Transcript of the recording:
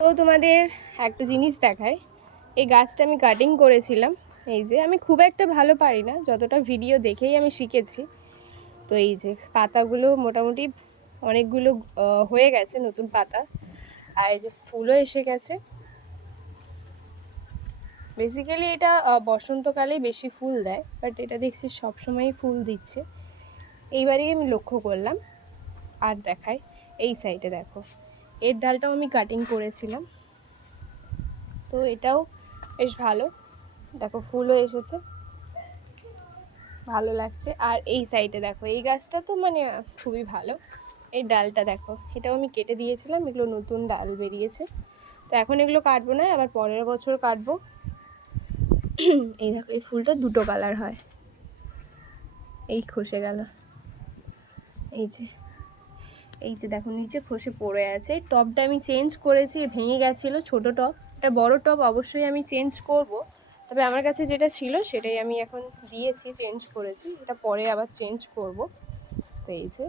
তো তোমাদের একটা জিনিস দেখায়, এই গাছটা আমি কাটিং করেছিলাম। এই যে আমি খুব একটা ভালো পারি না, যতটা ভিডিও দেখেই আমি শিখেছি। তো এই যে পাতাগুলো মোটামুটি অনেকগুলো হয়ে গেছে নতুন পাতা, আর এই যে ফুলও এসে গেছে। বেসিক্যালি এটা বসন্তকালেই বেশি ফুল দেয়, বাট এটা দেখছি সবসময়ই ফুল দিচ্ছে, এইবারেই আমি লক্ষ্য করলাম। আর দেখাই, এই সাইডে দেখো, এর ডালটাও আমি কাটিং করেছিলাম, তো এটাও বেশ ভালো। দেখো ফুলও এসেছে, ভালো লাগছে। আর এই সাইডে দেখো, এই গাছটা তো মানে খুবই ভালো। এই ডালটা দেখো, এটাও আমি কেটে দিয়েছিলাম, এগুলো নতুন ডাল বেরিয়েছে। তো এখন এগুলো কাটবো না, আবার পরের বছর কাটবো। এই দেখো, এই ফুলটা দুটো কালার হয়। এই খসে গেল, এই যে এই যে দেখো নিচে খসে পড়ে আছে। এই টবটা আমি চেঞ্জ করেছি, ভেঙে গেছিলো ছোট টব। এটা বড় টব অবশ্যই আমি চেঞ্জ করব, তবে আমার কাছে যেটা ছিল সেটাই আমি এখন দিয়েছি, চেঞ্জ করেছি। এটা পরে আবার চেঞ্জ করব। তো এই যে